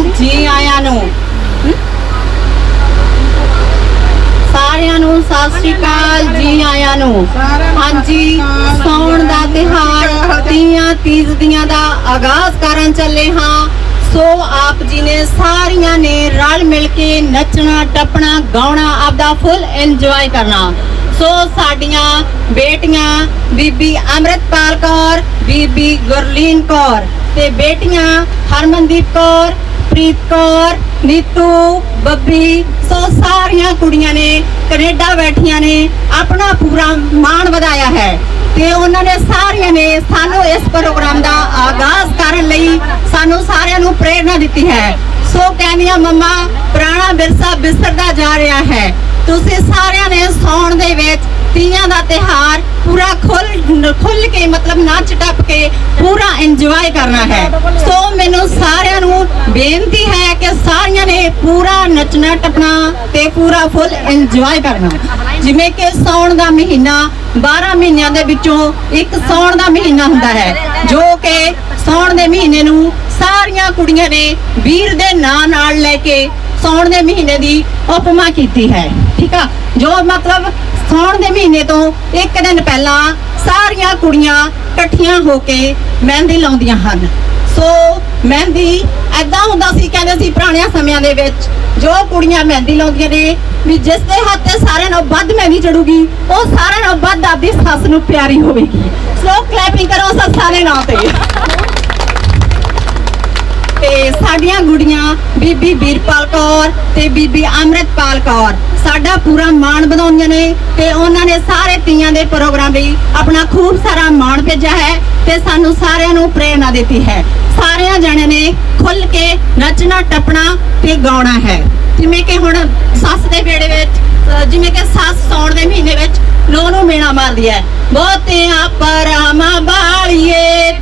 ਅਕਾਲ ਜੀ ਆਇਆਂ ਨੂੰ। ਸਾਰਿਆਂ ਨੂੰ ਸਤਿ ਸ਼੍ਰੀ ਅਕਾਲ, ਜੀ ਆਇਆਂ ਨੂੰ। ਹਾਂਜੀ, ਸੌਣ ਦਾ ਤਿਹਾਰ ਤੀਆਂ ਤੀਜ ਦੀਆਂ ਦਾ ਆਗਾਜ਼ ਕਰਨ ਚੱਲੇ ਹਾਂ। ਸੋ ਆਪ ਜੀ ਨੇ ਸਾਰੀਆਂ ਨੇ ਰਲ ਮਿਲ ਕੇ ਨੱਚਣਾ, ਟੱਪਣਾ, ਗਾਉਣਾ, ਆਪਦਾ ਫੁੱਲ ਇੰਜੋਏ ਕਰਨਾ। ਸੋ ਸਾਡੀਆਂ ਬੇਟੀਆਂ, ਬੀਬੀ ਅਮਰਤਪਾਲ ਕੌਰ, ਬੀਬੀ ਗੁਰਲੀਨ ਕੌਰ ਤੇ ਬੇਟੀਆਂ ਹਰਮਨਦੀਪ ਕੌਰ ਪ੍ਰੀਤ ਕੌਰ, ਨੀਤੂ, ਬੱਬੀ, ਸੋ ਸਾਰੀਆਂ ਕੁੜੀਆਂ ਨੇ ਕੈਨੇਡਾ ਬੈਠੀਆਂ ਨੇ, ਆਪਣਾ ਪੂਰਾ ਮਾਣ ਵਧਾਇਆ ਹੈ। ਤੇ ਉਹਨਾਂ ਨੇ ਸਾਰੀਆਂ ਨੇ ਸਾਨੂੰ ਇਸ ਪ੍ਰੋਗਰਾਮ ਦਾ ਆਗਾਜ਼ ਕਰਨ ਲਈ ਸਾਨੂੰ ਸਾਰਿਆਂ ਨੂੰ ਪ੍ਰੇਰਣਾ ਦਿੱਤੀ ਹੈ। ਸੋ ਕਹਿੰਦੀਆਂ, ਮੰਮਾ, ਪੁਰਾਣਾ ਵਿਰਸਾ ਵਿਸਰਦਾ ਜਾ ਰਿਹਾ ਹੈ। ਤੁਸੀਂ ਸਾਰਿਆਂ ਨੇ ਸੌਣ ਦੇ ਵਿੱਚ ਤੀਆਂ ਦਾ ਤਿਹਾਰ ਪੂਰਾ ਖੁੱਲ ਖੁੱਲ ਕੇ ਮਤਲਬ ਨੱਚ ਟੱਪ ਕੇ ਪੂਰਾ ਇੰਜੋਏ ਕਰਨਾ ਹੈ। ਸੋ ਮੈਨੂੰ ਸਾਰਿਆਂ ਨੂੰ ਬੇਨਤੀ ਹੈ ਕਿ ਸਾਰਿਆਂ ਨੇ ਪੂਰਾ ਨੱਚਣਾ, ਟੱਪਣਾ ਤੇ ਪੂਰਾ ਫੁੱਲ ਇੰਜੋਏ ਕਰਨਾ। ਜਿਵੇਂ ਕਿ ਸੌਣ ਦਾ ਮਹੀਨਾ 12 ਮਹੀਨਿਆਂ ਦੇ ਵਿੱਚੋਂ ਇੱਕ ਸੌਣ ਦਾ ਮਹੀਨਾ ਹੁੰਦਾ ਹੈ, ਜੋ ਕਿ ਸੌਣ ਦੇ ਮਹੀਨੇ ਨੂੰ ਸਾਰੀਆਂ ਕੁੜੀਆਂ ਨੇ ਵੀਰ ਦੇ ਨਾਂ ਨਾਲ ਲੈ ਕੇ ਸੌਣ ਦੇ ਮਹੀਨੇ ਦੀ ਉਪਮਾ ਕੀਤੀ ਹੈ। ਠੀਕ ਆ? ਜੋ ਮਤਲਬ ਸੌਣ ਦੇ ਮਹੀਨੇ ਤੋਂ ਇੱਕ ਦਿਨ ਪਹਿਲਾਂ ਸਾਰੀਆਂ ਕੁੜੀਆਂ ਇਕੱਠੀਆਂ ਹੋ ਕੇ ਮਹਿੰਦੀ ਲਾਉਂਦੀਆਂ ਹਨ। ਸੋ ਮਹਿੰਦੀ ਐਦਾਂ ਹੁੰਦਾ ਸੀ, ਕਹਿੰਦੇ ਸੀ ਪੁਰਾਣਿਆਂ ਸਮਿਆਂ ਦੇ ਵਿੱਚ ਜੋ ਕੁੜੀਆਂ ਮਹਿੰਦੀ ਲਾਉਂਦੀਆਂ ਨੇ ਵੀ ਜਿਸ ਦੇ ਹੱਥ ਤੇ ਸਾਰਿਆਂ ਨਾਲੋਂ ਵੱਧ ਮਹਿੰਦੀ ਚੜੂਗੀ, ਉਹ ਸਾਰਿਆਂ ਨਾਲੋਂ ਵੱਧ ਆਪਦੀ ਸੱਸ ਨੂੰ ਪਿਆਰੀ ਹੋਵੇਗੀ। ਸੋ ਕਲੈਪਿੰਗ ਕਰੋ ਸੱਸਾਂ ਦੇ ਨਾਂ ਤੇ। ਤੇ ਸਾਡੀਆਂ ਗੁੜੀਆਂ ਬੀਬੀ ਵੀਰਪਾਲ ਕੌਰ ਤੇ ਬੀਬੀ ਅੰਮ੍ਰਿਤਪਾਲ ਕੌਰ। ਸਾਡਾ ਪੂਰਾ ਮਾਣ ਵਧਾਉਂਦੀਆਂ ਨੇ ਤੇ ਉਹਨਾਂ ਨੇ ਸਾਰੇ ਤੀਆਂ ਦੇ ਪ੍ਰੋਗਰਾਮ ਲਈ ਆਪਣਾ ਖੂਬ ਸਾਰਾ ਮਾਣ ਭੇਜਿਆ ਹੈ ਤੇ ਸਾਨੂੰ ਸਾਰਿਆਂ ਨੂੰ ਪ੍ਰੇਰਣਾ ਦਿੱਤੀ ਹੈ। ਸਾਰਿਆਂ ਜਣੇ ਨੇ ਖੁੱਲ ਕੇ ਨੱਚਣਾ, ਟੱਪਣਾ ਤੇ ਗਾਉਣਾ ਹੈ। ਜਿਵੇਂ ਕਿ ਹੁਣ ਸੱਸ ਦੇ ਵੇੜੇ ਵਿੱਚ ਜਿਵੇਂ ਕਿ ਸੱਸ ਸੌਣ ਦੇ ਮਹੀਨੇ ਵਿੱਚ ਨੋ ਨੂੰ ਮੇਣਾ ਮਾਰਦੀ ਹੈ। ਬਹੁਤਿਆਂ ਪਰਾਮਾ ਬਾਲੀਏ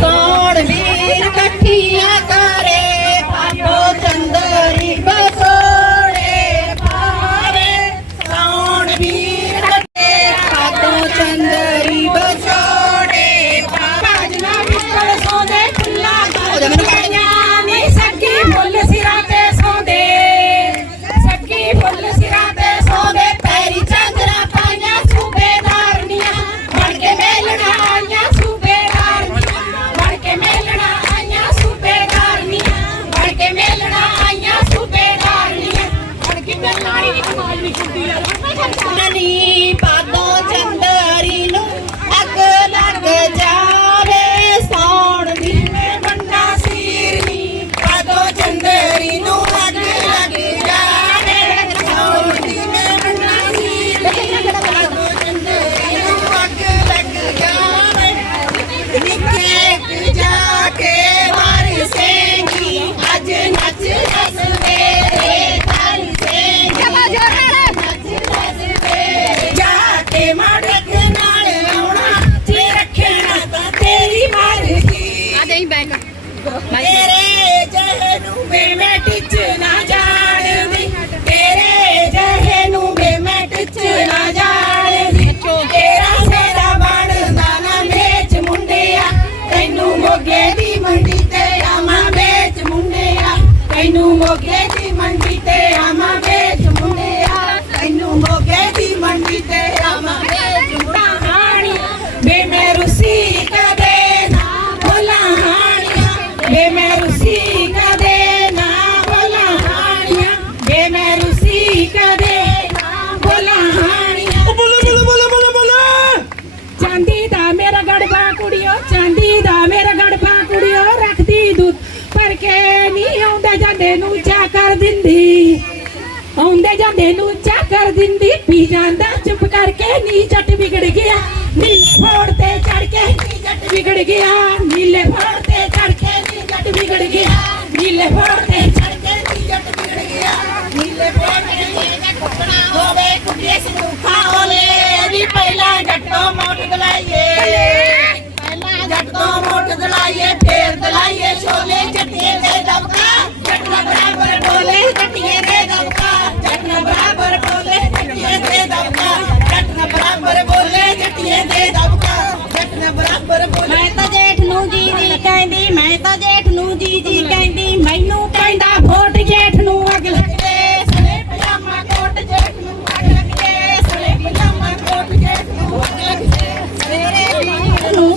ਸੋਣ ਵੀਰ ਇਕੱਠੀਆਂ ਕਰ। ਵੇ ਮੈਂ ਰੁਸੀ ਕਦੇ ਨਾ ਬੋਲਾਂ ਹਾਣੀਆਂ। ਵੇ ਮੈਂ ਰੁਸੀ ਕਦੇ ਨਾ ਬੋਲਾਂ ਹਾਣੀਆਂ। ਉਹ ਬੋਲੇ ਬੋਲੇ ਬੋਲੇ ਬੋਲੇ ਬੋਲੇ। ਚਾਂਦੀ ਦਾ ਮੇਰਾ ਗੜਬਾ ਕੁੜੀਓ ਚਾਂਦੀ ਦਾ ਮੇਰਾ ਗੜਬਾ ਕੁੜੀਓ ਰੱਖਦੀ ਦੁੱਧ ਪਰ ਕੇ ਨਹੀਂ ਆਉਂਦੇ ਜਾਂਦੇ ਨੂੰ ਚਾ ਕਰ ਦਿੰਦੀ। ਆਉਂਦੇ ਜਾਂਦੇ ਨੂੰ ਚਾ ਕਰ ਦਿੰਦੀ ਪੀ ਜਾਂਦਾ ਚੁੱਪ ਕਰਕੇ ਨੀ ਜੱਟ ਵਿਗੜ ਗਿਆ। ਨੀ ਫੋੜ ਤੇ ਚੜ ਕੇ ਨੀ ਜੱਟ ਵਿਗੜ ਗਿਆ। ਨੀਲੇ ਫੋੜ ਤੇ ਚੜ बिगड़ गया नीले बोर्ड ने चढ़ के टीशर्ट बिगड़ गया नीले बोर्ड ने जेने कुकना होवे कुटिया से उठाओ ले अभी पहला जट्टो मोट गलाइए पहला जट्टो मोट गलाइए फेर दलाइए छोले चटिए दे दबका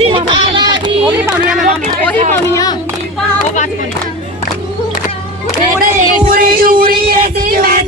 ਲੱਸੀ ਖਾਣਾ ਦੀ ਉਹ ਵੀ ਪਾਉਣੀਆਂ ਮੈਂ ਮਾਮੀ ਉਹੀ ਪਾਉਣੀਆਂ ਉਹ ਬਾਅਦ ਪਾਉਣੀਆਂ ਪੂਰੀ ਪੂਰੀ ਅਸੀਂ ਮੈਂ